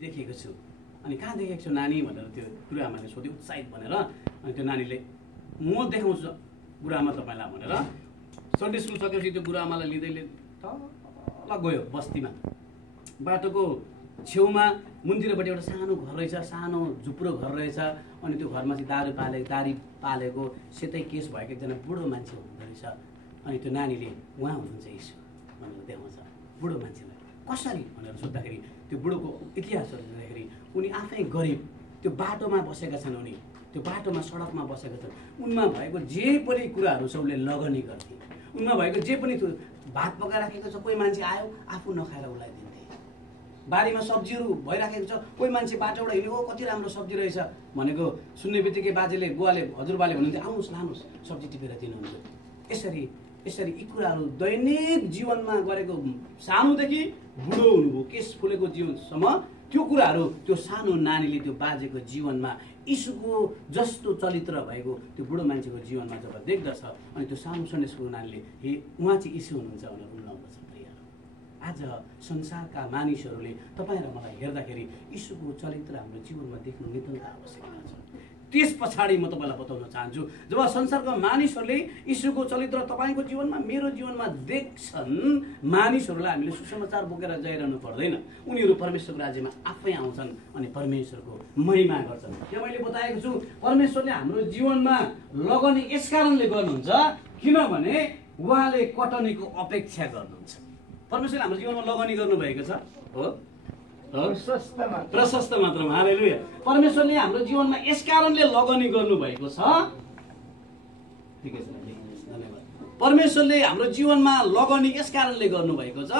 देखेको छु। अनि कहाँ देखेको छु नानी भनेर त्यो गुरुआमाले सोध्यो उत्साहित भनेर। अनि त्यो नानीले म देखाउँछु गुरुआमा तपाईँलाई भनेर सन्डे स्कुल सकेपछि त्यो गुरुआमालाई लिँदै तल गयो बस्तीमा। बाटोको छेउमा मुन्तिरपट्टि एउटा सानो घर रहेछ, सानो झुप्रो घर रहेछ। अनि त्यो घरमा चाहिँ दारी पालेको सेतै केस भएको एकजना बुढो मान्छे हुनुहुँदो रहेछ। अनि त्यो नानीले उहाँ हुनुहुन्छ यीशु भनेर देखाउँछ बुढो मान्छेलाई। कसरी भनेर सोद्धाखेरि त्यो बुढोको इतिहासहरू हेर्दाखेरि उनी आफै गरिब, त्यो बाटोमा बसेका छन्, उनी त्यो बाटोमा सडकमा बसेका छन्। उनमा भएको जे पनि कुराहरू छ उसले लगनी गर्थे। उनमा भएको जे पनि भात पकाइराखेको छ, कोही मान्छे आयो आफू नखाएर उसलाई दिन्थे। बारीमा सब्जीहरू भइराखेको छ, कोही मान्छे बाटोबाट हिँडेको कति राम्रो सब्जी रहेछ भनेको सुन्ने बित्तिकै बाजेले बुवाले हजुरबाले भन्नुहुन्थ्यो आउनुहोस् लानुहोस् सब्जी टिपेर दिनुहुन्थ्यो। यसरी यी कुराहरू दैनिक जीवनमा गरेको सानोदेखि बुढो हुनुभयो केस फुलेको जीवनसम्म त्यो कुराहरू त्यो सानो नानीले त्यो बाजेको जीवनमा यीशुको जस्तो चरित्र भएको त्यो बुढो मान्छेको जीवनमा जब देख्दछ अनि त्यो सानो सन्डे स्कुलको नानीले हे उहाँ चाहिँ यीशु हुनुहुन्छ भनेर उम्लाउँदछ। आज संसारका मानिसहरूले तपाईँ र मलाई हेर्दाखेरि यीशुको चरित्र हाम्रो जीवनमा देख्नु नितान्त आवश्यकता छ। त्यस पछाडि म तपाईँलाई बताउन चाहन्छु जब संसारका मानिसहरूले यीशुको चरित्र तपाईँको जीवनमा मेरो जीवनमा देख्छन्, मानिसहरूलाई हामीले सुसमाचार बोकेर जाइरहनु पर्दैन। उनीहरू परमेश्वरको राज्यमा आफै आउँछन् अनि परमेश्वरको महिमा गर्छन्। त्यो मैले बताएको छु परमेश्वरले हाम्रो जीवनमा लगनी यस कारणले गर्नुहुन्छ किनभने उहाँले कटनीको अपेक्षा गर्नुहुन्छ। परमेश्वरले हाम्रो जीवनमा लगनी गर्नुभएको छ हो प्रशस्त मात्रामा। हालेलुया। परमेश्वरले हाम्रो जीवनमा यस कारणले लगनी गर्नुभएको छ। ठिकै छ, धन्यवाद। परमेश्वरले हाम्रो जीवनमा लगनी यस कारणले गर्नुभएको छ।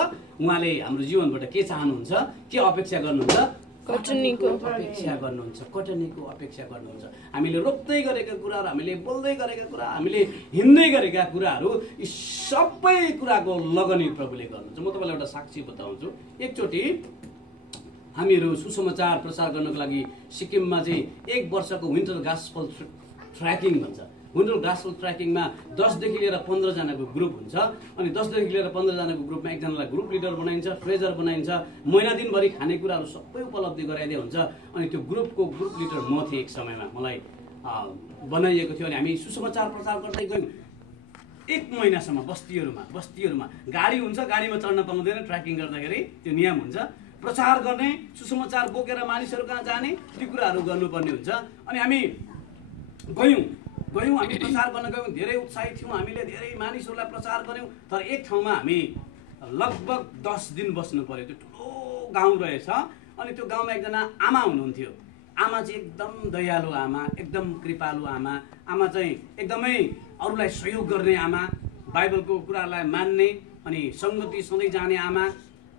उहाँले हाम्रो जीवनबाट के चाहनुहुन्छ, के अपेक्षा गर्नुहुन्छ? कटनीको अपेक्षा गर्नुहुन्छ। कटनीको अपेक्षा गर्नुहुन्छ। हामीले रोप्दै गरेका कुराहरू, हामीले बोल्दै गरेका कुरा, हामीले हिँड्दै गरेका कुराहरू यी सबै कुराको लगनी प्रभुले गर्नुहुन्छ। म तपाईँलाई एउटा साक्षी बताउँछु। एकचोटि हामीहरू सुसमाचार प्रचार गर्नको लागि सिक्किममा चाहिँ 1 वर्षको विन्टर गास्पल ट्र्याकिङ भन्छ। विन्टर गास्पल ट्र्याकिङमा 10 देखि लिएर 15 जनाको ग्रुप हुन्छ। अनि 10 देखि लिएर 15 जनाको ग्रुपमा एकजनालाई ग्रुप लिडर बनाइन्छ, ट्रेजर बनाइन्छ, महिना दिनभरि खानेकुराहरू सबै उपलब्धि गराइदिए हुन्छ। अनि त्यो ग्रुप लिडर म थिएँ। एक समयमा मलाई बनाइएको थियो। अनि हामी सुसमाचार प्रचार गर्दै गयौँ 1 महिनासम्म बस्तीहरूमा गाडी हुन्छ, गाडीमा चढ्न पाउँदैन ट्र्याकिङ गर्दाखेरि, त्यो नियम हुन्छ। प्रचार गर्ने, सुसमाचार बोकेर मानिसहरू कहाँ जाने, ती कुराहरू गर्नुपर्ने हुन्छ। अनि हामी गयौँ, हामी प्रचार गर्न गयौँ। धेरै उत्साहित थियौँ, हामीले धेरै मानिसहरूलाई प्रचार गऱ्यौँ। तर एक ठाउँमा हामी लगभग 10 दिन बस्नु पर्यो। त्यो ठुलो गाउँ रहेछ। अनि त्यो गाउँमा एकजना आमा हुनुहुन्थ्यो। आमा चाहिँ एकदम दयालु आमा, एकदम कृपालु आमा। आमा चाहिँ एकदमै अरूलाई सहयोग गर्ने आमा, बाइबलको कुरालाई मान्ने अनि सङ्गति सधैँ जाने आमा,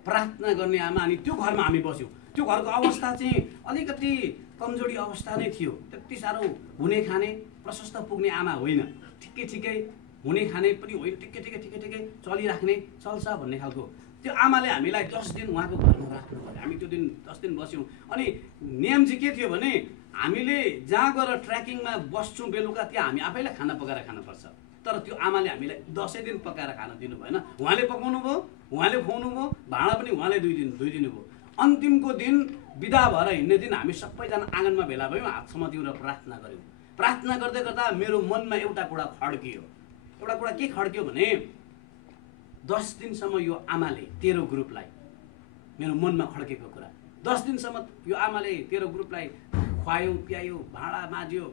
प्रार्थना गर्ने आमा। अनि त्यो घरमा हामी बस्यौँ। त्यो घरको अवस्था चाहिँ अलिकति कमजोरी अवस्था नै थियो। त्यति साह्रो हुने खाने प्रशस्त पुग्ने आमा होइन, ठिकै हुने खाने पनि होइन, ठिकै चलिराख्ने चल्छ भन्ने खालको। त्यो आमाले हामीलाई 10 दिन उहाँको घरमा राख्नु पर्यो। हामी त्यो दिन 10 दिन बस्यौँ। अनि नियम चाहिँ के थियो भने हामीले जहाँ गएर ट्र्याकिङमा बस्छौँ बेलुका त्यहाँ हामी आफैलाई खाना पकाएर खानुपर्छ। तर त्यो आमाले हामीलाई 10 दिन पकाएर खान दिनु भएन। उहाँले पकाउनु भयो, उहाँले खुवाउनु भयो, भाँडा पनि उहाँले धोइदिनु भयो। अन्तिमको दिन बिदा भएर हिँड्ने दिन हामी सबैजना आँगनमा भेला भयौँ, हात समात्यौँ र प्रार्थना गऱ्यौँ। प्रार्थना गर्दै गर्दा मेरो मनमा एउटा कुरा खड्कियो। एउटा कुरा के खड्कियो भने 10 दिनसम्म यो आमाले तेरो ग्रुपलाई, मेरो मनमा खड्केको कुरा, 10 दिनसम्म यो आमाले तेरो ग्रुपलाई खुवायो, पियायो, भाँडा माझ्यो,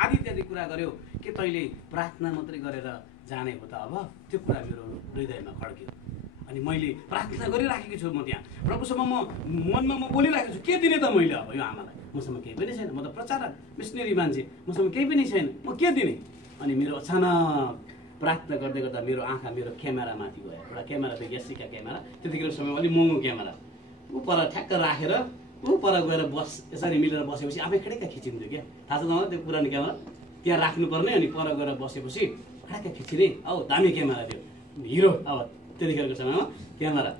आदि इत्यादि कुरा गर्यो। के तैँले प्रार्थना मात्रै गरेर जाने हो त? अब त्यो कुरा मेरो हृदयमा खड्कियो। अनि मैले प्रार्थना गरिराखेको छु। म त्यहाँ प्रभुसँग मनमा बोलिरहेको छु, के दिने त मैले अब यो आमालाई? मसँग केही पनि छैन, म त प्रचारक मिसनरी मान्छे, मसँग केही पनि छैन, म के दिने? अनि मेरो अचानक प्रार्थना गर्दै गर्दा मेरो आँखा मेरो क्यामेरामाथि गयो। एउटा क्यामेरा थियो, यस्सीका क्यामेरा, त्यतिखेर समय अलिक महँगो क्यामेरा। ऊ पर ठ्याक्क राखेर ऊ पर गएर यसरी मिलेर बसेपछि आफै खडेक्क खिचिन्थ्यो क्या। थाहा छ त त्यो पुरानो क्यामेरा त्यहाँ राख्नुपर्ने, अनि पर गएर बसेपछि खडेक्क खिचिने। दामी क्यामेरा थियो, हिरो। अब त्यतिखेरको समयमा क्यामेरा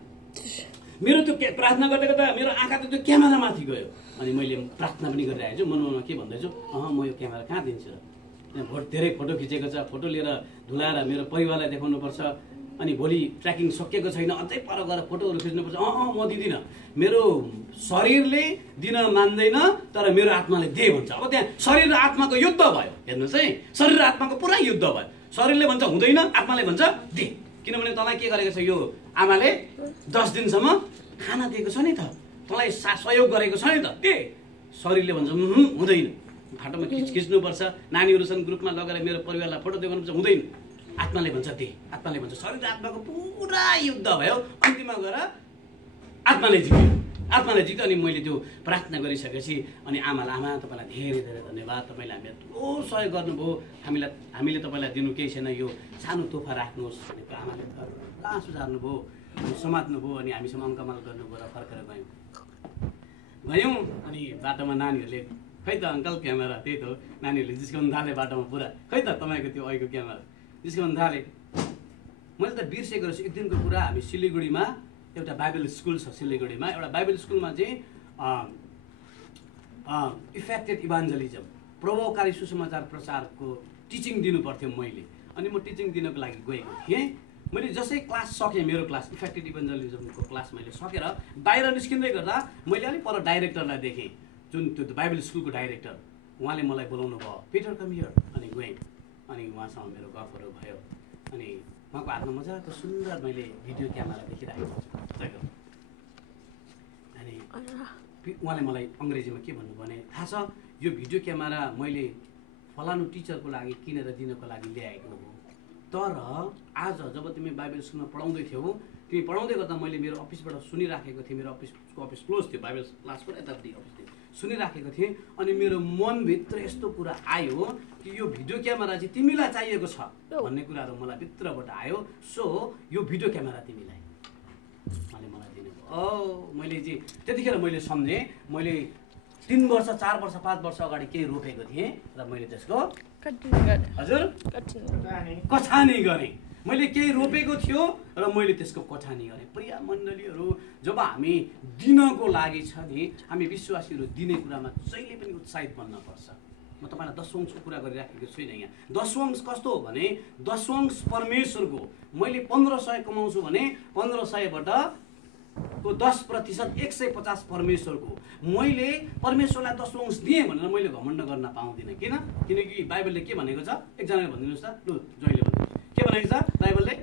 मेरो त्यो प्रार्थना गर्दै गर्दा मेरो आँखा त त्यो क्यामेरामाथि गयो। अनि मैले प्रार्थना पनि गरिरहेको छु, मनमा के भन्दैछु, म यो क्यामेरा कहाँ दिन्छु र? यहाँ धेरै फोटो खिचेको छ, फोटो लिएर धुलाएर मेरो परिवारलाई देखाउनुपर्छ, अनि भोलि ट्र्याकिङ सकिएको छैन अझै पर गएर फोटोहरू खिच्नुपर्छ म दिदिनँ मेरो शरीरले दिन मान्दैन तर मेरो आत्माले दे भन्छ। अब त्यहाँ शरीर र आत्माको युद्ध भयो हेर्नुहोस् है, शरीर र आत्माको पुरा युद्ध भयो। शरीरले भन्छ हुँदैन, आत्माले भन्छ दे, किनभने तँलाई के गरेको छ यो आमाले 10 दिनसम्म खाना दिएको छ नि त, तँलाई सहयोग गरेको छ नि त दे। शरीरले भन्छ हुँदैन, फाटोमा खिच्नुपर्छ, नानीहरूसँग ग्रुपमा लगेर मेरो परिवारलाई फोटो देखाउनुपर्छ, हुँदैन। आत्माले भन्छ दे, आत्माले भन्छ। शरीर आत्माको पुरा युद्ध भयो, अन्तिममा गएर आत्माले जित्यो, आत्माले जित्यो। अनि मैले त्यो प्रार्थना गरिसकेपछि अनि आमालाई आमा तपाईँलाई धेरै धेरै धन्यवाद, तपाईँले हामीलाई ठुलो सहयोग गर्नुभयो, हामीले तपाईँलाई दिनु केही छैन, यो सानो तोहफा राख्नुहोस् भनेको आमाले आँसु झार्नुभयो, समात्नुभयो अनि हामीसँग अङ्कमाल गर्नुभयो र फर्केर गयौँ। अनि बाटोमा नानीहरूले खै त अङ्कल क्यामेरा, त्यही त हो नानीहरूले जिस्काउनु थाले बाटोमा पुरा, खै त तपाईँको त्यो अहिलेको क्यामेरा जिस्काउनु थाले। मैले त बिर्सेको रहेछु एक दिनको कुरा, हामी सिलगढीमा एउटा बाइबल स्कुल छ, सिलगढीमा एउटा बाइबल स्कुलमा चाहिँ इफेक्टेड इभान्जलिजम प्रभावकारी सुसमाचार प्रचारको टिचिङ दिनु पर्थ्यो मैले। अनि म टिचिङ दिनको लागि गएको थिएँ। मैले जसै क्लास सकेँ, मेरो क्लास इफेक्टेड इभान्जलिजमको क्लास मैले सकेर बाहिर निस्किँदै गर्दा मैले अलिक पर डाइरेक्टरलाई देखेँ, जुन त्यो बाइबल स्कुलको डाइरेक्टर, उहाँले मलाई बोलाउनु भयो, पिटर कम हियर। अनि गएँ, अनि उहाँसँग मेरो गफहरू भयो। अनि उहाँको हातमा मजाको सुन्दर मैले भिडियो क्यामेरा देखिरहेको छु। अनि उहाँले मलाई अङ्ग्रेजीमा के भन्नु भने, थाहा छ यो भिडियो क्यामेरा मैले फलानु टिचरको लागि किनेर दिनको लागि ल्याएको हो, तर आज जब तिमी बाइबल स्कुलमा पढाउँदै थियौ, तिमी पढाउँदै गर्दा मैले मेरो अफिसबाट सुनिराखेको थिएँ, मेरो अफिसको अफिस क्लोज थियो, बाइबल क्लासको यतापट्टि अफिस थियो, सुनिराखेको थिएँ। अनि मेरो मनभित्र यस्तो कुरा आयो कि यो भिडियो क्यामेरा चाहिँ तिमीलाई चाहिएको छ भन्ने कुराहरू मलाई भित्रबाट आयो, सो यो भिडियो क्यामेरा तिमीलाई उहाँले मलाई दिनुभयो। मैले चाहिँ त्यतिखेर मैले सम्झेँ, मैले 3 वर्ष 4 वर्ष 5 वर्ष अगाडि केही रोपेको थिएँ र मैले त्यसको हजुर कछानी गरेँ। मैले केही रोपेको थियो र मैले त्यसको कछानी गरेँ। प्रिय मण्डलीहरू, जब हामी दिनको लागि छ नि, हामी विश्वासीहरू दिने कुरामा जहिले पनि उत्साहित बन्नुपर्छ। म तपाईँलाई दशवंशको कुरा गरिराखेको छुइनँ यहाँ। दशवंश कस्तो हो भने, दशवंश परमेश्वरको। मैले 1500 कमाउँछु भने 1500बाट को 10% 150 परमेश्वरको। मैले परमेश्वरलाई दशवंश दिएँ भनेर मैले घमण्ड गर्न पाउँदिनँ। किनकि बाइबलले के भनेको छ, एकजनाले भनिदिनुहोस् त, लु जहिले भन्नुहोस् के भनेको छ बाइबलले,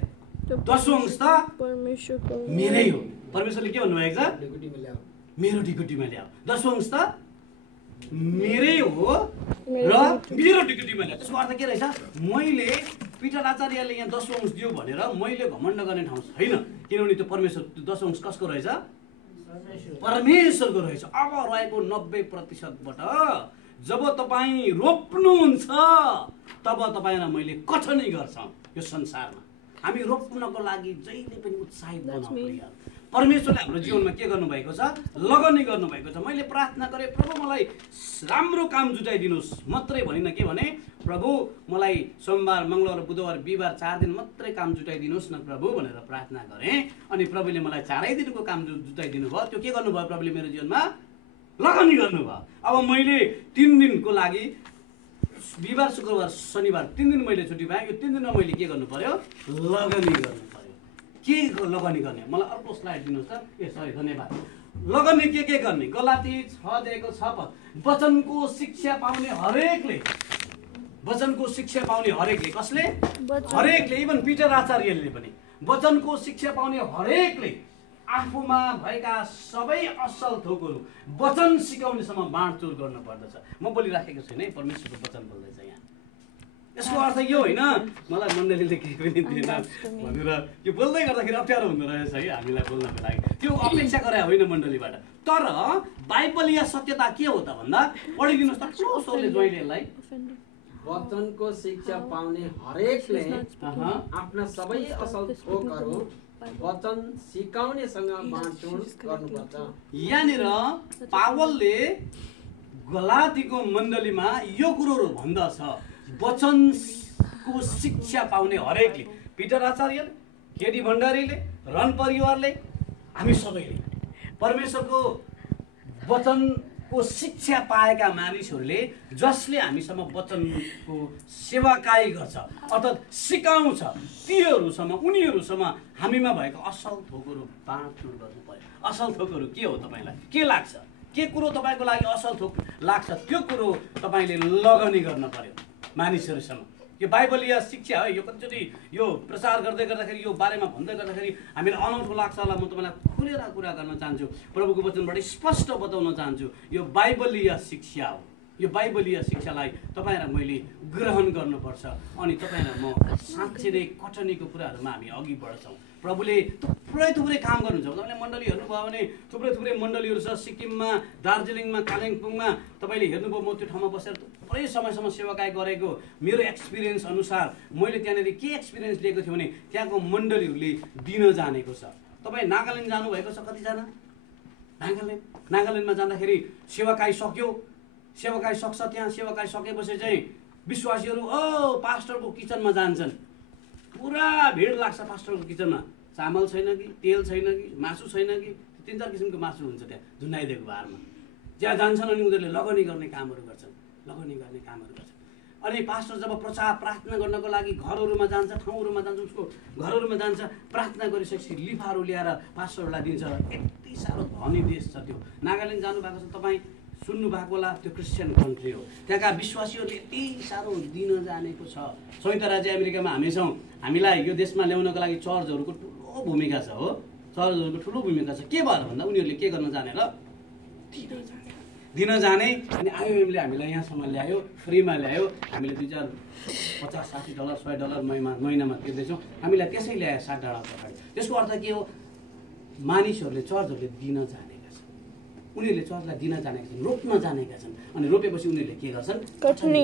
दशवंश त परमेश्वरको मेरै हो। परमेश्वरले के भन्नुभएको छ, मेरो ढिकुटीमा ल्याऊ, दशवंश त मेरै हो र मेरो ढिकुटीमा ल्याऊ। त्यसको अर्थ के रहेछ, मैले पिटर आचार्यले यहाँ दशवंश दियो भनेर मैले घमण्ड गर्ने ठाउँ छैन, किनभने त्यो परमेश्वर, त्यो दशवंश कसको रहेछ, परमेश्वरको रहेछ। अब रहेको 90%बाट जब तपाईँ रोप्नुहुन्छ तब तपाईँ र मैले कठिनाइ गर्छौँ। यो संसारमा हामी रोप्नको लागि जहिले पनि उत्साहित बनाउँ। परमेश्वरले हाम्रो जीवनमा के गर्नुभएको छ, लगनी गर्नुभएको छ। मैले प्रार्थना गरेँ, प्रभु मलाई राम्रो काम जुटाइदिनुहोस् मात्रै भनिनँ, के भने प्रभु मलाई सोमबार मङ्गलबार बुधबार बिहिबार 4 दिन मात्रै काम जुटाइदिनुहोस् न प्रभु भनेर प्रार्थना गरेँ। अनि प्रभुले मलाई 4 दिनको काम जुटाइदिनु भयो। त्यो के गर्नुभयो, प्रभुले मेरो जीवनमा लगनी गर्नुभयो। अब मैले 3 दिनको लागि बिहिबार शुक्रबार शनिबार 3 दिन मैले छुट्टी पाएँ। यो 3 दिनमा मैले के गर्नु पर्यो, लगनी गर्नु पर्यो। के लगनी गर्ने, मलाई अर्को स्लाइड दिनुहोस् त। सरी, धन्यवाद। लगनी के गर्ने, गलाती 6:6 वचनको शिक्षा पाउने हरेकले, वचनको शिक्षा पाउने हरेकले, कसले, हरेकले, इभन पिटर आचार्यले पनि वचनको शिक्षा पाउने हरेकले आफूमा भएका सबै असल थोकहरू वचन सिकाउनेसम्म बाँडचुर गर्नु पर्दछ। म बोलिराखेको छैन है, परमेश्वरको वचन बोल्दैछ यहाँ। यसको अर्थ यो होइन मलाई मण्डलीले केही पनि दिएन भनेर यो बोल्दै गर्दाखेरि अप्ठ्यारो हुँदो रहेछ है हामीलाई बोल्नको लागि। त्यो अपेक्षा गरे होइन मण्डलीबाट। तर बाइबलीय सत्यता के हो त भन्दा, पढिदिनुहोस् त क्लोजले जोइलेलाई, वचनको शिक्षा पाउने हरेकले आफ्ना सबै असल थोकहरू वचन सिकाउनेसँग बाँडचुँड गर्नुपर्छ। यहाँनिर पावलले गलातीको मण्डलीमा यो कुरोहरू भन्दछ, वचनको शिक्षा पाउने हरेकले, पिटर आचार्य, केडी भण्डारीले, रन परिवारले, हामी सबैले परमेश्वरको वचन को शिक्षा पाएका मानिसहरूले जसले हामीसँग वचनको सेवाकाई गर्छ अर्थात् सिकाउँछ तीहरूसम्म उनीहरूसम्म हामीमा भएको असल थोकहरू बाँडचुँड गर्नु पर्यो। असल थोकहरू के हो तपाईँलाई के लाग्छ? के कुरो तपाईँको लागि असल थोक लाग्छ त्यो कुरो तपाईँले लगानी गर्न पर्यो मानिसहरूसम्म। यो बाइबलीय शिक्षा है, यो कतिचोटि यो प्रचार गर्दै गर्दाखेरि यो बारेमा भन्दै गर्दाखेरि हामीलाई अनौठो लाग्छ होला। म तपाईँलाई खुलेर कुरा गर्न चाहन्छु, प्रभुको वचनबाट स्पष्ट बताउन चाहन्छु यो बाइबलीय शिक्षा हो। यो बाइबलीय शिक्षालाई तपाईँ र मैले ग्रहण गर्नुपर्छ अनि तपाईँ र म साँच्चै नै कटनीको कुराहरूमा हामी अघि बढ्छौँ। प्रभुले थुप्रै काम गर्नुहुन्छ। तपाईँले मण्डली हेर्नुभयो भने थुप्रै मण्डलीहरू छ सिक्किममा, दार्जिलिङमा, कालिम्पोङमा। तपाईँले हेर्नुभयो म त्यो ठाउँमा बसेर थुप्रै समयसम्म सेवाकाई गरेको मेरो एक्सपिरियन्स अनुसार मैले त्यहाँनिर के एक्सपिरियन्स लिएको थियो भने त्यहाँको मण्डलीहरूले दिन जानेको छ। तपाईँ नागाल्यान्ड जानुभएको छ कतिजना? नागाल्यान्डमा जाँदाखेरि सेवाकाई सक्यो, सेवाकाई सक्छ। त्यहाँ सेवाकाई सकेपछि चाहिँ विश्वासीहरू पास्टरको किचनमा जान्छन्। पुरा भिड लाग्छ पास्टरको किचनमा। चामल छैन कि, तेल छैन कि, मासु छैन कि, 3-4 किसिमको मासु हुन्छ त्यहाँ झुन्डाइदिएको भारमा। त्यहाँ जान्छन् अनि उनीहरूले लगनी गर्ने कामहरू गर्छन्। अनि पास्टर जब प्रार्थना गर्नको लागि घरहरूमा जान्छ, ठाउँहरूमा जान्छ, उसको घरहरूमा जान्छ, प्रार्थना गरिसकेपछि लिफाहरू ल्याएर पास्टरहरूलाई दिन्छ। यति साह्रो धनी देश छ त्यो। नागाल्यान्ड जानुभएको छ तपाईँ, सुन्नु भएको होला, त्यो क्रिस्चियन कन्ट्री हो। त्यहाँका विश्वासीहरूले यति साह्रो दिन जानेको छ। संयुक्त राज्य अमेरिकामा हामी छौँ। हामीलाई यो देशमा ल्याउनको लागि चर्चहरूको ठुलो भूमिका छ हो। चर्चहरूको ठुलो भूमिका छ। के भयो भन्दा उनीहरूले के गर्न जाने र दिन जाने। अनि आइओएमले हामीलाई यहाँसम्म ल्यायो, फ्रीमा ल्यायो। हामीले $50-60, $100 महिनामा तिर्दैछौँ। हामीलाई त्यसै ल्यायो 60 डाँडा पछाडि। त्यसको अर्थ के हो? मानिसहरूले चर्चहरूले दिन जानेका छन्। उनीहरूले चर्चलाई दिन जानेका छन्, रोप्न जानेका छन्। अनि रोपेपछि उनीहरूले के गर्छन्? कटनी।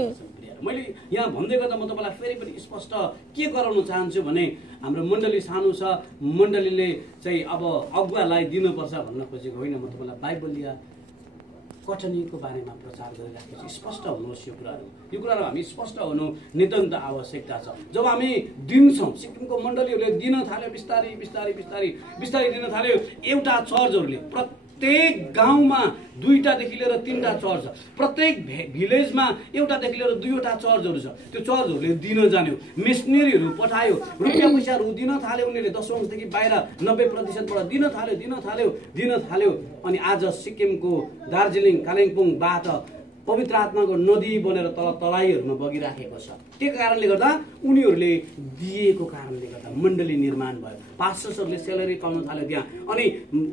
मैले यहाँ भन्दै गर्दा म तपाईँलाई फेरि पनि स्पष्ट के गराउन चाहन्छु भने हाम्रो मण्डली सानो छ, मण्डलीले चाहिँ अब अगुवालाई दिनुपर्छ भन्न खोजेको होइन। म तपाईँलाई बाइबलीय कटनीको बारेमा प्रचार गरिराखेको छु। स्पष्ट हुनुहोस् यो कुराहरू हामी स्पष्ट हुनु नितान्त आवश्यकता छ। जब हामी दिन्छौँ, सिक्किमको मण्डलीहरूले दिन थाल्यो, बिस्तारै दिन थाल्यो। एउटा चर्चहरूले प्रत्येक गाउँमा 2टादेखि लिएर 3टा चर्च छ। प्रत्येक भिलेजमा 1टादेखि लिएर 2वटा चर्चहरू छ। त्यो चर्चहरूले दिन जान्यो, मिसनरीहरू पठायो, रुपियाँ पैसाहरू दिन थाल्यो। उनीहरूले 10 वर्षदेखि बाहिर 90%बाट दिन थाल्यो। अनि आज सिक्किमको दार्जिलिङ कालिम्पोङबाट पवित्र आत्माको नदी बनेर तराईहरूमा बगिराखेको छ। त्यो कारणले गर्दा उनीहरूले दिएको कारणले गर्दा मण्डली निर्माण भयो। पास्टर्सहरूले सेलेरी पाउन थाल्यो त्यहाँ। अनि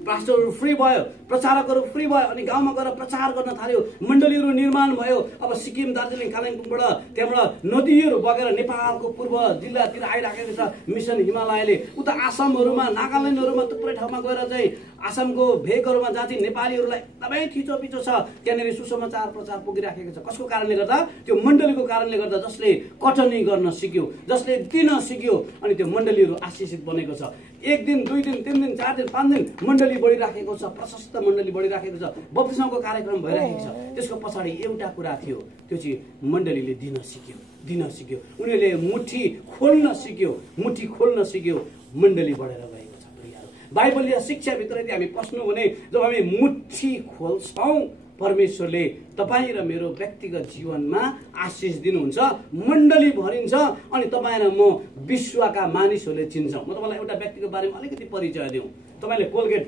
पास्टरहरू फ्री भयो, प्रचारकहरू फ्री भयो। अनि गाउँमा गएर प्रचार गर्न थाल्यो, मण्डलीहरू निर्माण भयो। अब सिक्किम, दार्जिलिङ, कालिम्पोङबाट त्यहाँबाट नदीहरू बगेर नेपालको पूर्व जिल्लातिर आइराखेको छ मिसन हिमालयले। उता आसामहरूमा, नागाल्यान्डहरूमा थुप्रै ठाउँमा गएर चाहिँ आसामको भेगहरूमा जहाँ चाहिँ नेपालीहरूलाई एकदमै थिचोपिचो छ त्यहाँनिर सुसमाचार प्रचार पुगिराखेको छ। कसको कारणले गर्दा? त्यो मण्डलीको कारणले गर्दा, जसले कटनी गर्न सिक्यो, जसले दिन सिक्यो। अनि त्यो मण्डलीहरू आशिषित बनेको छ। 1 दिन, 2 दिन, 3 दिन, 4 दिन, 5 दिन मण्डली बढिराखेको छ। प्रशस्त मण्डली बढिराखेको छ। बप्तिस्माको कार्यक्रम भइरहेको छ। त्यसको पछाडि एउटा कुरा थियो, त्यो चाहिँ मण्डलीले दिन सिक्यो। उनीहरूले मुठी खोल्न सिक्यो। मण्डली बढेर गएको छ। बाइबलीय शिक्षाभित्र यदि हामी पस्नु भने जब हामी मुठी खोल्छौँ, परमेश्वरले तपाईँ र मेरो व्यक्तिगत जीवनमा आशिष दिनुहुन्छ, मण्डली भरिन्छ। अनि तपाईँ र म विश्वका मानिसहरूले चिन्छौँ। म तपाईँलाई एउटा व्यक्तिको बारेमा अलिकति परिचय दिउँ। तपाईँले कोलगेट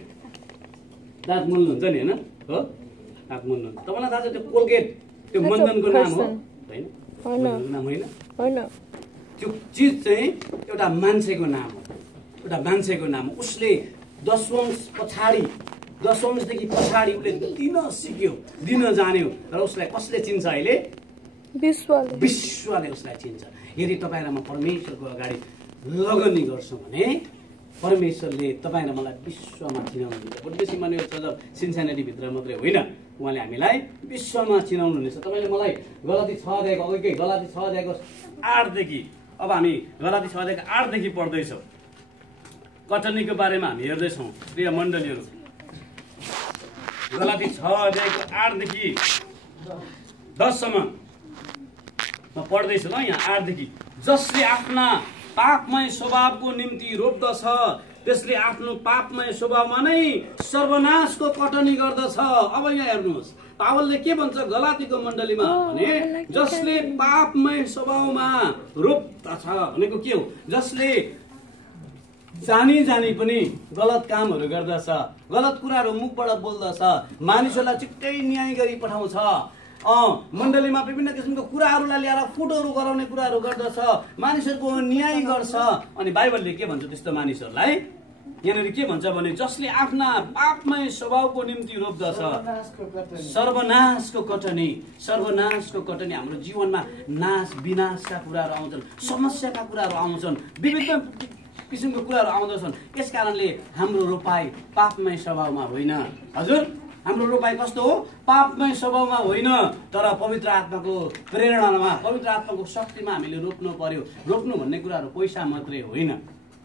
दाँत मोल्नुहुन्छ नि, होइन हो? दाँत मोल्नुहुन्छ। तपाईँलाई थाहा छ त्यो कोलगेट त्यो मन्दनको नाम हो? होइन। त्यो चिज चाहिँ एउटा मान्छेको नाम हो। उसले 10 वर्षदेखि पछाडि उसले दिन सिक्यो, दिन जान्यो। र उसलाई कसले चिन्छ अहिले? विश्वले उसलाई चिन्छ। यदि तपाईँ र म परमेश्वरको अगाडि लगनी गर्छौँ भने परमेश्वरले तपाईँ र मलाई विश्वमा चिनाउनुहुन्छ। बुद्धिस्ट इमानुएल चर्च सिन्सानिटीभित्र मात्रै होइन, उहाँले हामीलाई विश्वमा चिनाउनुहुनेछ। तपाईँले मलाई गलाती 6 अध्यायको 8देखि, अब हामी गलाती 6 अध्यायको 8देखि पढ्दैछौँ। कटनीको बारेमा हामी हेर्दैछौँ प्रिय मण्डलीहरू। गलाती 6 अध्यायको 8देखि 10सम्म म पढ्दैछु ल। यहाँ 8देखि, जसले आफ्ना पापमय स्वभावको निम्ति रोप्दछ त्यसले आफ्नो पापमय स्वभावमा नै सर्वनाशको कटनी गर्दछ। अब यहाँ हेर्नुहोस्, पावलले के भन्छ गलातीको मण्डलीमा भने जसले पापमय स्वभावमा रोप्दछ भनेको के हो? जसले जानी पनि गलत कामहरू गर्दछ, गलत कुराहरू मुखबाट बोल्दछ, मानिसहरूलाई छिट्टै न्याय गरी पठाउँछ, मण्डलीमा विभिन्न किसिमको कुराहरूलाई ल्याएर फुटहरू गराउने कुराहरू गर्दछ, मानिसहरूको न्याय गर्छ। अनि बाइबलले के भन्छ त्यस्तो मानिसहरूलाई? यहाँनिर के भन्छ भने जसले आफ्ना पापमय स्वभावको निम्ति रोप्दछ सर्वनाशको कटनी हाम्रो जीवनमा नाश विनाशका कुराहरू आउँछन्, समस्याका कुराहरू आउँछन्, विभिन्न किसिमको कुराहरू आउँदछन्। यस कारणले हाम्रो रोपाई पापमय स्वभावमा होइन। हजुर, हाम्रो रोपाई कस्तो हो? पापमय स्वभावमा होइन, तर पवित्र आत्माको प्रेरणामा, पवित्र आत्माको शक्तिमा हामीले रोप्नु पर्यो। रोप्नु भन्ने कुराहरू पैसा मात्रै होइन।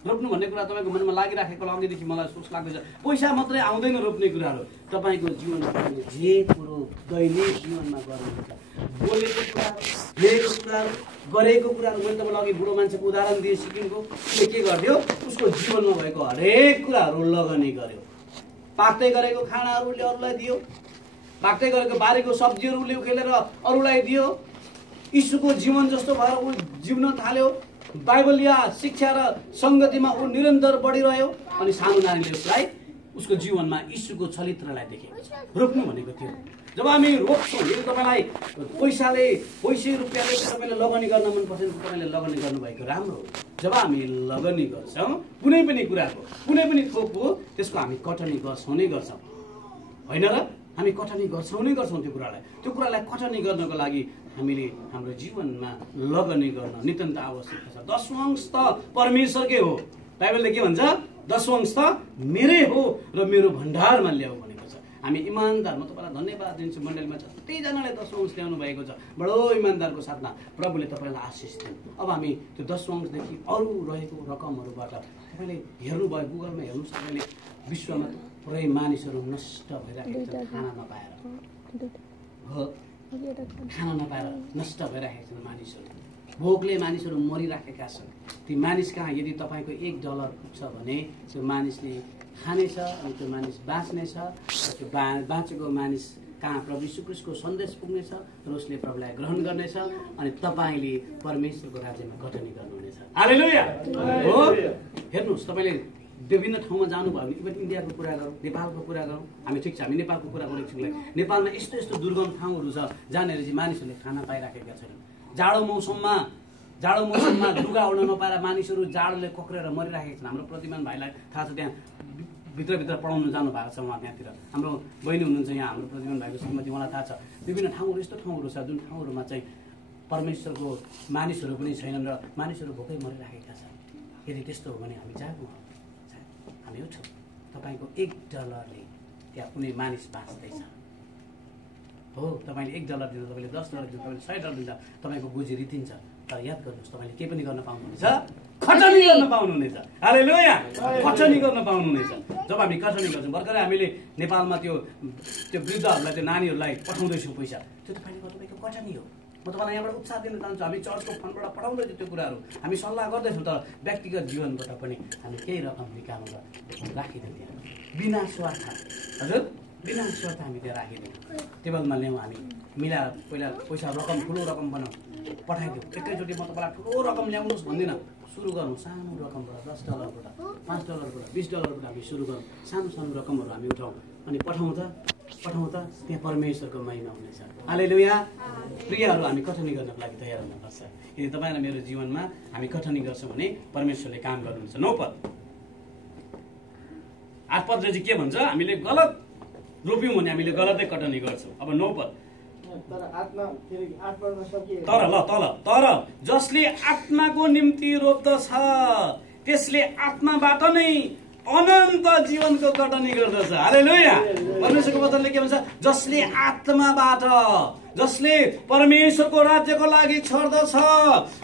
रोप्नु भन्ने कुरा तपाईँको मनमा लागिराखेको अघिदेखि मलाई सोच लाग्दैछ, पैसा मात्रै आउँदैन रोप्ने कुराहरू। तपाईँको जीवनमा जे कुरो दैनिक जीवनमा गर्नुहुन्छ, बोलेको कुराहरू, हेरेको कुराहरू, गरेको कुराहरू। मैले तपाईँलाई अघि बुढो मान्छेको उदाहरण दिएँ सिक्किमको। के गर्थ्यो? उसको जीवनमा भएको हरेक कुराहरू लगनी गर्यो। पाक्दै गरेको खानाहरूले अरूलाई दियो, पाक्दै गरेको बारीको सब्जीहरू उसले उखेलेर अरूलाई दियो। यीशुको जीवन जस्तो भएर ऊ जिउन थाल्यो। बाइबलीय शिक्षा र सङ्गतिमा ऊ निरन्तर बढिरह्यो। अनि सानो नानीले उसलाई उसको जीवनमा यीशुको चरित्रलाई देखे। रोप्नु भनेको थियो। जब हामी रोप्छौँ, यदि तपाईँलाई पैसा रुपियाँले तपाईँले लगनी गर्न मनपर्छ भने तपाईँले लगनी गर्नुभएको राम्रो हो। जब हामी लगनी गर्छौँ कुनै पनि कुराको, कुनै पनि थोकको, त्यसको हामी कटनी गर्छौँ नै गर्छौँ, होइन र? हामी कटनी गर्छौँ नै गर्छौँ। त्यो कुरालाई कटनी गर्नको लागि हामीले हाम्रो जीवनमा लगनी गर्न नितान्त आवश्यक छ। 10वाँ अंश त परमेश्वरकै हो। बाइबलले के भन्छ? 10वाँ अंश त मेरै हो र मेरो भण्डारमा ल्याऊ भनेको छ। हामी इमानदार, म तपाईँलाई धन्यवाद दिन्छु। मण्डलीमा जतिजनाले 10वाँ अंश ल्याउनु भएको छ, बडो इमानदारको साथमा प्रभुले तपाईँलाई आशिष दिनु। अब हामी त्यो 10वाँ अंशदेखि अरू रहेको रकमहरूबाट तपाईँले हेर्नुभयो, गुगलमा हेर्नुहोस्, तपाईँले विश्वमा पुरै मानिसहरू नष्ट भइरहेको छ खाना नपाएर। खाना नपाएर नष्ट भइरहेका छन् मानिसहरू। भोकले मानिसहरू मरिराखेका छन्। ती मानिस कहाँ यदि तपाईँको $1 पुग्छ भने त्यो मानिसले खानेछ, अनि त्यो मानिस बाँच्नेछ। त्यो बाँचेको मानिस कहाँ प्रभु यीशु ख्रीष्टको सन्देश पुग्नेछ र उसले प्रभुलाई ग्रहण गर्नेछ। अनि तपाईँले परमेश्वरको राज्यमा कटनी गर्नुहुनेछ। हालेलुया। हो, हेर्नुहोस्, तपाईँले विभिन्न ठाउँमा जानुभयो भने, इभन इन्डियाको कुरा गरौँ, नेपालको कुरा गरौँ, हामी ठिक छ, हामी नेपालको कुरा गरेको छौँ। नेपालमा यस्तो दुर्गम ठाउँहरू छ जहाँनिर चाहिँ मानिसहरूले खाना पाइराखेका छैनन्। जाडो मौसममा लुगा ओढ्न नपाएर मानिसहरू जाडोले कोक्रेर मरिराखेका छन्। हाम्रो प्रतिमान भाइलाई थाहा छ, त्यहाँ भित्र पढाउनु जानु भएको छ उहाँ त्यहाँतिर। हाम्रो बहिनी हुनुहुन्छ यहाँ, हाम्रो प्रतिमान भाइको श्रीमती, उहाँलाई थाहा छ। विभिन्न ठाउँहरू, यस्तो ठाउँहरू छ जुन ठाउँहरूमा चाहिँ परमेश्वरको मानिसहरू पनि छैनन् र मानिसहरू भोकै मरिराखेका छन्। यदि त्यस्तो हो भने हामी जागौँ, हामी उठौँ। तपाईँको $1ले त्यहाँ कुनै मानिस बाँच्दैछ। हो, तपाईँले $1 दिँदा, तपाईँले $10 दिँदा, तपाईँले $100 दिँदा तपाईँको गोजी रितिन्छ। तर याद गर्नुहोस्, तपाईँले के पनि गर्न पाउनुहुनेछ? खटनी गर्न पाउनुहुनेछ। हालेलुया। खटनी गर्न पाउनुहुनेछ। जब हामी खटनी गर्छौँ, भर्खरै हामीले नेपालमा त्यो वृद्धहरूलाई, त्यो नानीहरूलाई पठाउँदैछौँ पैसा, त्यो तपाईँको खटनी हो। म तपाईँलाई यहाँबाट उत्साह दिन चाहन्छु। हामी चर्चको फन्डबाट पठाउँदैछौँ त्यो कुराहरू, हामी सल्लाह गर्दैछौँ। तर व्यक्तिगत जीवनबाट पनि हामी केही रकम निकालेर राखिदिउँ त्यहाँ, बिना स्वार्थ। हजुर, बिना स्वार्थ हामी त्यहाँ राखिदिउँ। टेबलमा ल्याउँ, हामी मिलाएर पहिला पैसा रकम, ठुलो रकम बनाउँ, पठाइदिउँ। एकैचोटि म तपाईँलाई ठुलो रकम ल्याउनुहोस् भन्दिनँ। सुरु गरौँ सानो रकमबाट, $10बाट, $5बाट, $20बाट हामी सुरु गरौँ। सानो रकमहरू हामी उठाउँ अनि पठाउँ त त्यहाँ परमेश्वरको महिमा हुनेछ। हालेलुया। प्रियहरू, हामी कठनी गर्नको लागि तयार हुनुपर्छ। यदि तपाईँ र मेरो जीवनमा हामी कठनी गर्छौँ भने परमेश्वरले काम गर्नुहुन्छ। 9 पद, 8 पदले चाहिँ के भन्छ? हामीले गलत रोप्यौँ भने हामीले गलतै कटनी गर्छौँ। अब 9 पद, तर जसले आत्माको निम्ति रोप्दछ त्यसले आत्माबाट नै अनन्त जीवनको कटनी गर्दछ। हालेलुया। परमेश्वरको वचनले के भन्छ? जसले आत्माबाट, जसले परमेश्वरको राज्यको लागि छर्दछ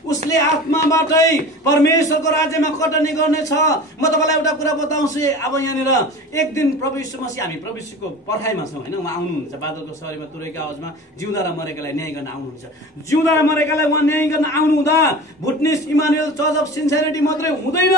उसले आत्माबाटै परमेश्वरको राज्यमा कटनी गर्नेछ। म तपाईँलाई एउटा कुरा बताउँछु। अब यहाँनिर एक दिन प्रभु यीशु मसीह, हामी प्रभु यीशुको पर्खाइमा छौँ होइन, उहाँ आउनुहुन्छ बादलको सरीमा तुरैको आवाजमा, जिउँदा र मरेकालाई न्याय गर्न आउनुहुन्छ। जिउँदा र मरेकालाई उहाँ न्याय गर्न आउनु हुँदा भुटनिस इमानुएल चर्च अफ सिन्सिनेटी मात्रै हुँदैन,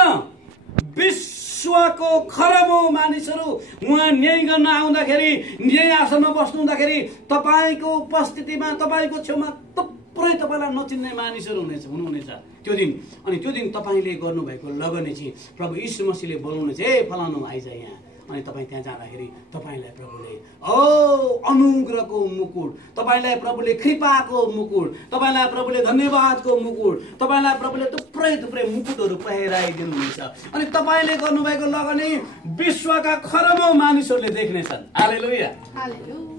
विश्व विश्वको खरबौँ मानिसहरू उहाँ न्याय गर्न आउँदाखेरि, न्याय आसनमा बस्नु हुँदाखेरि तपाईँको उपस्थितिमा, तपाईँको छेउमा थुप्रै तपाईँलाई नचिन्ने मानिसहरू हुनुहुनेछ त्यो दिन। अनि त्यो दिन तपाईँले गर्नुभएको लगनी चाहिँ प्रभु यीशु मसीहले बोलाउनुहुन्छ, ए फलानु आइज यहाँ। अनि तपाईँ त्यहाँ जाँदाखेरि तपाईँलाई प्रभुले अनुग्रहको मुकुट, तपाईँलाई प्रभुले कृपाको मुकुट, तपाईँलाई प्रभुले धन्यवादको मुकुट, तपाईँलाई प्रभुले थुप्रै थुप्रै मुकुटहरू पहिराइदिनुहुन्छ। अनि तपाईँले गर्नुभएको लगनी विश्वका खरबौँ मानिसहरूले देख्नेछन्। हालेलुया।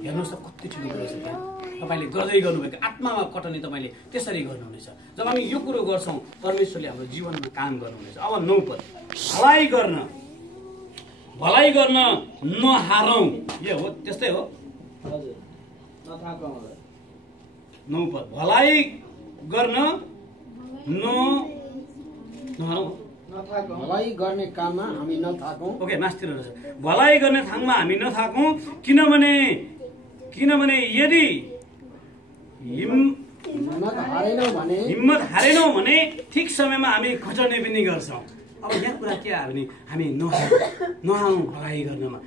हेर्नुहोस् त कति ठुलो कुरो छ त्यहाँ। तपाईँले गर्दै गर्नुभएको आत्मामा कटनी तपाईँले त्यसरी गर्नुहुनेछ। जब हामी यो कुरो गर्छौँ परमेश्वरले हाम्रो जीवनमा काम गर्नुहुनेछ। अब 9 पद, भलाइ गर्न नहारौँ। यो हो, त्यस्तै हो। 9 पद, भलाइ गर्न नहारौँ। भलाइ गर्ने काममा हामी नथाकौँ। ओके, मास्तिर रहेछ। भलाइ गर्ने ठाउँमा हामी नथाकौँ, किनभने यदि हिम्मत हारेनौँ भने ठिक समयमा हामी खटने पनि गर्छौँ। अब यहाँ कुरा के आयो भने हामी नहारौँ भलाइ गर्नमा।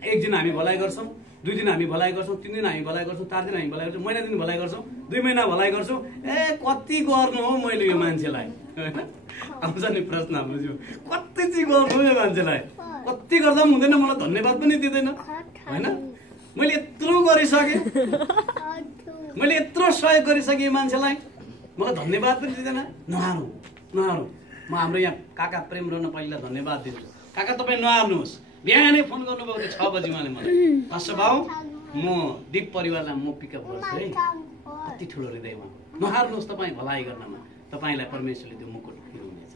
एक दिन हामी भलाइ गर्छौँ, 2 दिन हामी भलाइ गर्छौँ, 3 दिन हामी भलाइ गर्छौँ, 4 दिन हामी भलाइ गर्छौँ, महिना दिन भलाइ गर्छौँ, 2 महिना भलाइ गर्छौँ। ए कति गर्नु हो मैले यो मान्छेलाई, होइन? आउँछ नि प्रश्न हाम्रो जिउ, कति चाहिँ गर्नु हो यो मान्छेलाई, कति गर्दा पनि हुँदैन, मलाई धन्यवाद पनि दिँदैन, होइन? मैले यत्रो गरिसकेँ, मैले यत्रो सहयोग गरिसकेँ यो मान्छेलाई, मलाई धन्यवाद पनि दिँदैन। नहारौँ। म हाम्रो यहाँ काका प्रेम रहन पहिला धन्यवाद दिन्छु। काका तपाईँ नहार्नुहोस्, बिहानै फोन गर्नुभयो भने 6 बजी उहाँले मलाई, हस् बाउ म दिप परिवारलाई म पिकअप गर्छु है। कति ठुलो हृदय उहाँ। नहार्नुहोस् तपाईँ भलाइ गर्नमा, तपाईँलाई परमेश्वरले त्यो मुकुट दिनुहुनेछ।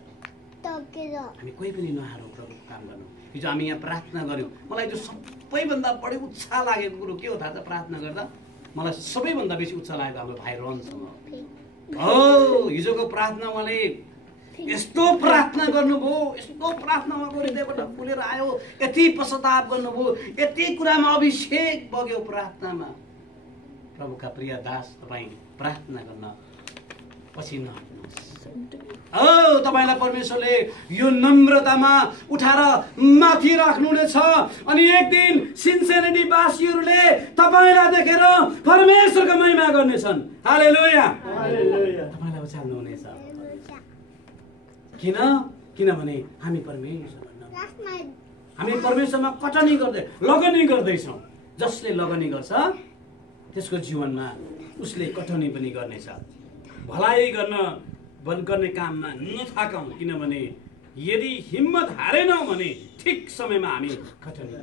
हामी कोही पनि नहारौँ प्रभुको काम गर्नु। हिजो हामी यहाँ प्रार्थना गऱ्यौँ, मलाई जो सबैभन्दा बढी उत्साह लागेको कुरो के हो थाहा छ? प्रार्थना गर्दा मलाई सबैभन्दा बेसी उत्साह लागेको हाम्रो भाइ रोहनसँग हो। हिजोको प्रार्थना उहाँले यस्तो प्रार्थना गर्नुभयो, यस्तो प्रार्थना उहाँको हृदयबाट फुलेर आयो, यति पश्चाताप गर्नुभयो, यति कुरामा अभिषेक बग्यो प्रार्थनामा। प्रभुका प्रिय दास, तपाईँ प्रार्थना गर्न पछि नहट्नुहोस्। तपाईँलाई परमेश्वरले यो नम्रतामा उठाएर माथि राख्नुहुनेछ। अनि एक दिन सिन्सेरिटी वासीहरूले तपाईँलाई देखेर परमेश्वरको महिमा गर्नेछन्। हालेलुया। तपाईँलाई उचाल्नुहुनेछ। किनभने हामी परमेश्वरमा कटनी गर्दै लगनी गर्दैछौँ। जसले लगनी गर्छ त्यसको जीवनमा उसले कटनी पनि गर्नेछ। भलाइ गर्ने काममा नथाकौँ, किनभने यदि हिम्मत हारेनौँ भने ठिक समयमा हामी कटनी।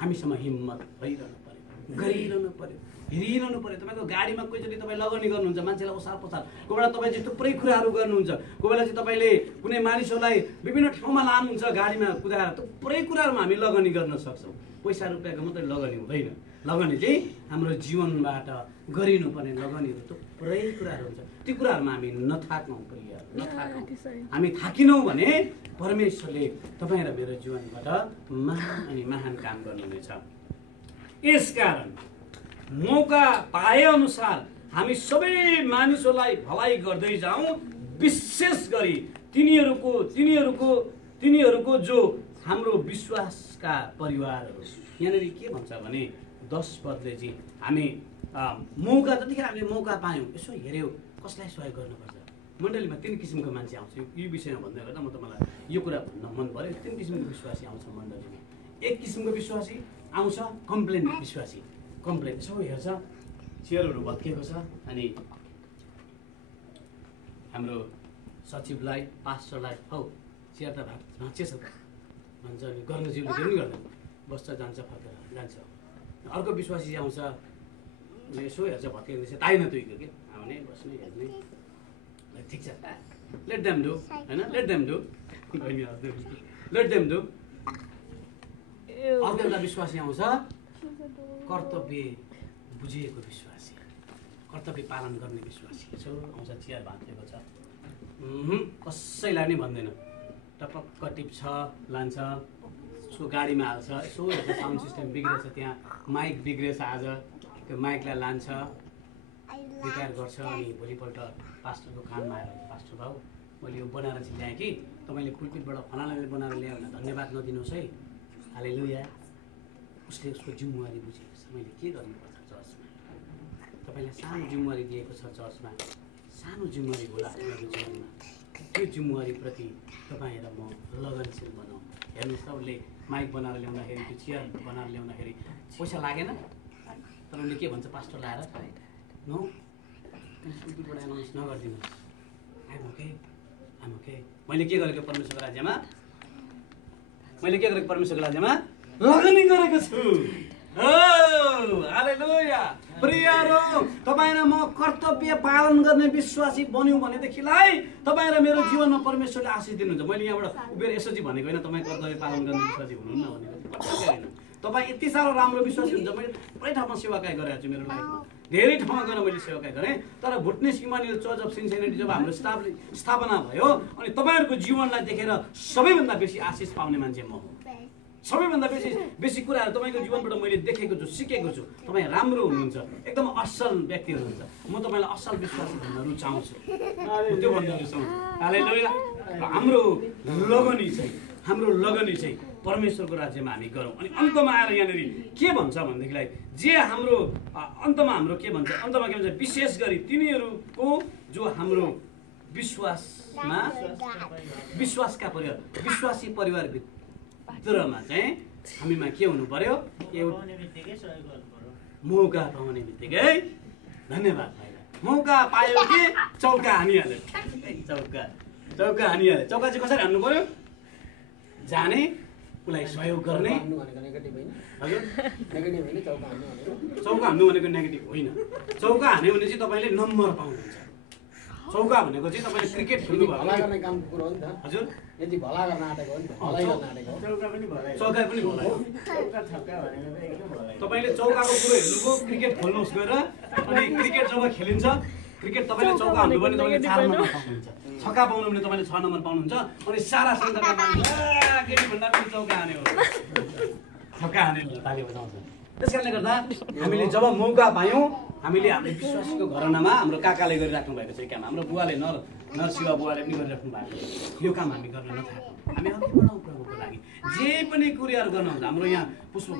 हामीसँग हिम्मत भइरहनु पर्यो, गरिरहनु पर्यो, हिँडिरहनु पर्यो। तपाईँको गाडीमा कोहीचोटि तपाईँ लगनी गर्नुहुन्छ, मान्छेलाई ओसार पसार, कोही बेला तपाईँ चाहिँ थुप्रै कुराहरू गर्नुहुन्छ, कोही बेला चाहिँ तपाईँले कुनै मानिसहरूलाई विभिन्न ठाउँमा लानुहुन्छ, गाडीमा कुदाएर थुप्रै कुराहरूमा हामी लगनी गर्न सक्छौँ। पैसा रुपियाँको मात्रै लगनी हुँदैन। लगनी चाहिँ हाम्रो जीवनबाट गरिनुपर्ने लगनीहरू थुप्रै कुराहरू हुन्छ। ती कुराहरूमा हामी नथाकौँ प्रिय, नथाकौँ। हामी थाकिनौँ भने परमेश्वरले तपाईँ र मेरो जीवनबाट महान काम गर्नुहुनेछ। यसकारण मौका पाए अनुसार हामी सबै मानिसहरूलाई भलाइ गर्दै जाउँ, विशेष गरी तिनीहरूको जो हाम्रो विश्वासका परिवारहरू। यहाँनिर के भन्छ भने 10 पदले चाहिँ हामी मौका, जतिखेर हामीले मौका पायौँ, यसो हेऱ्यौँ कसलाई सहयोग गर्नुपर्छ। मण्डलीमा 3 किसिमको मान्छे आउँछ। यो विषयमा भन्दै गर्दा म तपाईँलाई यो कुरा भन्न मन पऱ्यो। 3 किसिमको विश्वासी आउँछ मण्डलीमा। एक किसिमको विश्वासी आउँछ कम्प्लेन विश्वासी। कम्प्लेन यसो हेर्छ, चेयरहरू भत्किएको छ, अनि हाम्रो सचिवलाई, पास्टरलाई, हौ चेयर त भाँचिएछ त भन्छ, अनि गर्न जिउले के पनि गर्दैन, बस्छ, जान्छ, फर्केर जान्छ। अर्को विश्वासी आउँछ, यसो हेर्छ, भत्किएको रहेछ, ताइन तुइको के आउने बस्ने हेर्ने, ठिक छ, लेट देम डु, होइन, लेट देम डु। अर्को एउटा विश्वासी आउँछ कर्तव्य बुझिएको विश्वासी, कर्तव्य पालन गर्ने विश्वासी। यसो आउँछ, चियर भाँचिएको छ, कसैलाई नै भन्दैन, टपक्क टिप्छ, लान्छ, उसको गाडीमा हाल्छ, यसो हेर्छ साउन्ड सिस्टम बिग्रेछ, त्यहाँ माइक बिग्रेछ, आज त्यो माइकलाई लान्छ, रिपेयर गर्छ। अनि भोलिपल्ट पास्टरको कानमा आएर, पास्टर बाबु म मैले यो बनाएर चाहिँ ल्याएँ कि तपाईँले पुलपिटबाट फलानाले बनाएर ल्यायो भने धन्यवाद नदिनुहोस् है। हालेलुया। उसले उसको जिम्मेवारी बुझेको छ। मैले के गर्नुपर्छ चर्चमा? तपाईँलाई सानो जिम्मेवारी दिएको छ चर्चमा, सानो जिम्मेवारी होला तपाईँको जीवनमा। त्यो जिम्मेवारीप्रति तपाईँ र म लगनशील बनाऊ। हेर्नुहोस् त, उसले माइक बनाएर ल्याउँदाखेरि, त्यो चेयर बनाएर ल्याउँदाखेरि पैसा लागेन, तर उसले के भन्छ पास्टर लाएर नो पुलपिटबाट एनाउन्स नगरिदिनुहोस्, आइम ओके। मैले के गरेको परमेश्वरको राज्यमा? मैले के गरेको परमेश्वरको राज्यमा? लगनी गरेको छु। हालेलुया। प्रियहरू, तपाईँ र म कर्तव्य पालन गर्ने विश्वासी बन्यौँ भनेदेखिलाई तपाईँ र मेरो जीवनमा परमेश्वरले आशिष दिनुहुन्छ। मैले यहाँबाट उभिएर यसो चाहिँ भनेको होइन तपाईँ कर्तव्य पालन गर्ने विश्वासी हुनुहुन्न भनेको होइन। तपाईँ यति साह्रो राम्रो विश्वासी हुन्छ। मैले थुप्रै ठाउँमा सेवाकाई गरेको छु मेरो लाइफमा, धेरै ठाउँमा गएर मैले सेवाकाई गरेँ। तर भुटनिस इमानुएल चर्च अफ सिन्सिनेटी जब हाम्रो स्थापना भयो अनि तपाईँहरूको जीवनलाई देखेर सबैभन्दा बेसी आशिष पाउने मान्छे म हो। सबैभन्दा बेसी कुराहरू तपाईँको जीवनबाट मैले देखेको छु, सिकेको छु। तपाईँ राम्रो हुनुहुन्छ, एकदम असल व्यक्ति हुनुहुन्छ। म तपाईँलाई असल विश्वासी भन्न रुचाउँछु, त्यो भन्न रुचाउँछु। हालेलुया। हाम्रो लगनी चाहिँ परमेश्वरको राज्यमा हामी गरौँ। अनि अन्तमा आएर यहाँनिर के भन्छ भनेदेखिलाई जे हाम्रो अन्तमा हाम्रो के भन्छ, अन्तमा के भन्छ, विशेष गरी तिनीहरूको जो हाम्रो विश्वासका परिवार, विश्वासी परिवारभित्रमा चाहिँ हामीमा के हुनु पर्यो? मौका पाउने बित्तिकै धन्यवाद भाइलाई। मौका पायो कि चौका हानिहाल्यो। चौका हानिहाल्यो। चौका चाहिँ कसरी हान्नु पर्यो? जाने, उसलाई सहयोग गर्ने। हजुर, चौका हान्नु भनेको नेगेटिभ होइन। चौका हान्यो भने चाहिँ तपाईँले नम्बर पाउनुहुन्छ। चौका भनेको चाहिँ तपाईँले क्रिकेट खेल्नु भयो गर्ने कामको कुरो हो नि त। हजुर, यदि भला गर्न आँटेको हो नि त, भलाइ गर्न आँटेको हो। चौका पनि भलाइ। तपाईँले चौकाको कुरो हेर्नुभयो, क्रिकेट खेल्नुहोस् गएर, अनि क्रिकेट जब खेलिन्छ, क्रिकेट तपाईँले चौका हान्नु भने तपाईँले 4 नम्बर पाउनुहुन्छ, छक्का पाउनु भने तपाईँले 6 नम्बर पाउनुहुन्छ। अनि सारा सङ्घका मान्छे केटी भन्दा पनि चौका हान्यो, छक्का हान्यो, ताली बजाउँछ। त्यस कारणले गर्दा हामीले जब मौका पायौँ, हामीले हाम्रो विश्वासको घरनामा हाम्रो काकाले गरिराख्नु भएको छ काम, हाम्रो बुवाले नरशिवा बुवाले पनि गरिराख्नु भएको छ। यो काम हामी गर्न नथाकौँ, हामी अघि बढाउँ प्रभुको लागि। जे पनि कुराहरू गर्नुहुन्छ, हाम्रो यहाँ पुष्प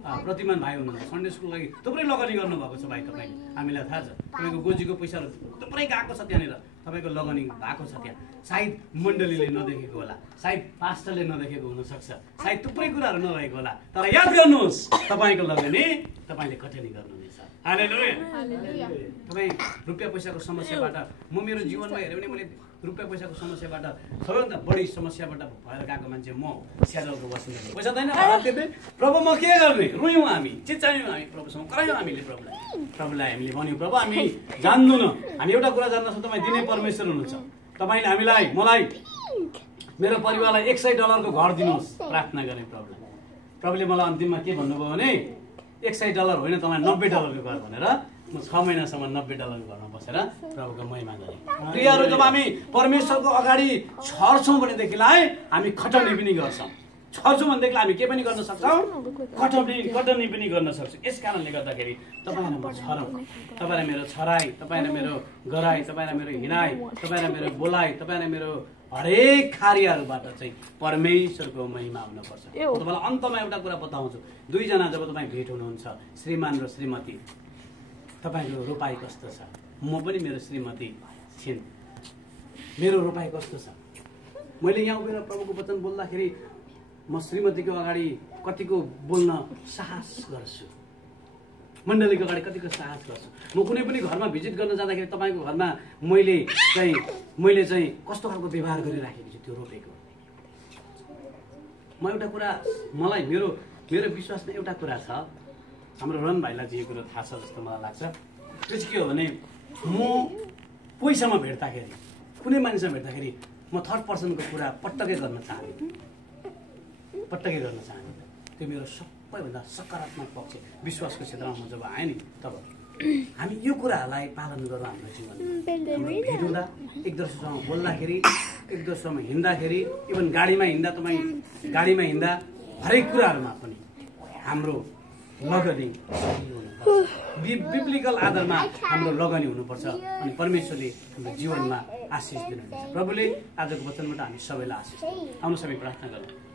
प्रतिमान भाइ हुनुहुन्छ, सन्डे स्कुल लागि थुप्रै लगनी गर्नुभएको छ भाइ। तपाईँले, हामीलाई थाहा छ तपाईँको गोजीको पैसाहरू थुप्रै गएको छ त्यहाँनिर, तपाईँको लगनी भएको छ त्यहाँ। सायद मण्डलीले नदेखेको होला, सायद पास्टरले नदेखेको हुनसक्छ, सायद थुप्रै कुराहरू नरहेको होला, तर याद गर्नुहोस् तपाईँको लगनी तपाईँले कठिनी गर्नुहुनेछ। हालेलुया। तपाईँ रुपियाँ पैसाको समस्याबाट, म मेरो जीवनमा हेऱ्यो भने मैले रुपियाँ पैसाको समस्याबाट सबैभन्दा बढी समस्याबाट भएर गएको मान्छे म स्याडलको बस्नु। पैसा छैन, प्रभु म के गर्ने? रुयौँ हामी, चिच्चायौँ हामी प्रभुसँग, करायौँ हामीले प्रभुलाई हामीले भन्यौँ, प्रभु हामी जान्दैनौँ, हामी एउटा कुरा जान्दछौँ, तपाईँ दिने परमेश्वर हुनुहुन्छ। तपाईँले हामीलाई, मलाई, मेरो परिवारलाई $100 को घर दिनुहोस् प्रार्थना गर्ने प्रभुलाई। प्रभुले मलाई अन्तिममा के भन्नुभयो भने $100 होइन, तपाईँ $90 को घर भनेर म 6 महिनासम्म $90 को घरमा बसेर प्रभुको महिमा गरेँ। प्रियहरू, जब हामी परमेश्वरको अगाडि छर्छौँ भनेदेखिलाई हामी खटनी पनि गर्छौँ। छर्छौँ भनेदेखिलाई हामी के पनि गर्न सक्छौँ? कटनी पनि गर्न सक्छौँ। यस कारणले गर्दाखेरि तपाईँ र म छरौँ, तपाईँ र मेरो छराई, तपाईँ र मेरो गराई, तपाईँ र मेरो हिँडाइ, तपाईँ र मेरो बोलाइ, तपाईँ र मेरो हरेक कार्यहरूबाट चाहिँ परमेश्वरको महिमा हुनुपर्छ। तपाईँलाई अन्तमा एउटा कुरा बताउँछु, दुईजना जब तपाईँ भेट हुनुहुन्छ, श्रीमान र श्रीमती, तपाईँको रोपाई कस्तो छ? म पनि मेरो श्रीमती छिन्, मेरो रोपाई कस्तो छ? मैले यहाँ उभिएर प्रभुको वचन बोल्दाखेरि म श्रीमतीको अगाडि कतिको बोल्न साहस गर्छु, मण्डलीको अगाडि कतिको साहस गर्छु। म कुनै पनि घरमा भिजिट गर्न जाँदाखेरि तपाईँको घरमा मैले चाहिँ कस्तो खालको व्यवहार गरिराखेको छु त्यो रोपेको। म एउटा कुरा, मलाई मेरो विश्वासमा एउटा कुरा छ, हाम्रो रन भाइलाई चाहिँ यो कुरो थाहा छ जस्तो मलाई लाग्छ। त्यो चाहिँ के हो भने म कोहीसँग भेट्दाखेरि, कुनै मानिससँग भेट्दाखेरि म थर्ड पर्सनको कुरा पटक्कै गर्न चाहदिनँ। त्यो मेरो सबैभन्दा सकारात्मक पक्ष विश्वासको क्षेत्रमा म जब आएँ नि, तब हामी यो कुराहरूलाई पालन गरौँ हाम्रो जीवनमा। भेट हुँदा, एक दोस्रोसँग बोल्दाखेरि, एक दोस्रोसँग हिँड्दाखेरि, इभन गाडीमा हिँड्दा, तपाईँ गाडीमा हिँड्दा, हरेक कुराहरूमा पनि हाम्रो लगनी सही हुनुपर्छ। बिब्लिकल आधारमा हाम्रो लगानी हुनुपर्छ अनि परमेश्वरले हाम्रो जीवनमा आशिष दिनुहुन्छ। प्रभुले आजको वचनबाट हामी सबैलाई आशिष दिनु। आउनु सबै प्रार्थना गरौँ।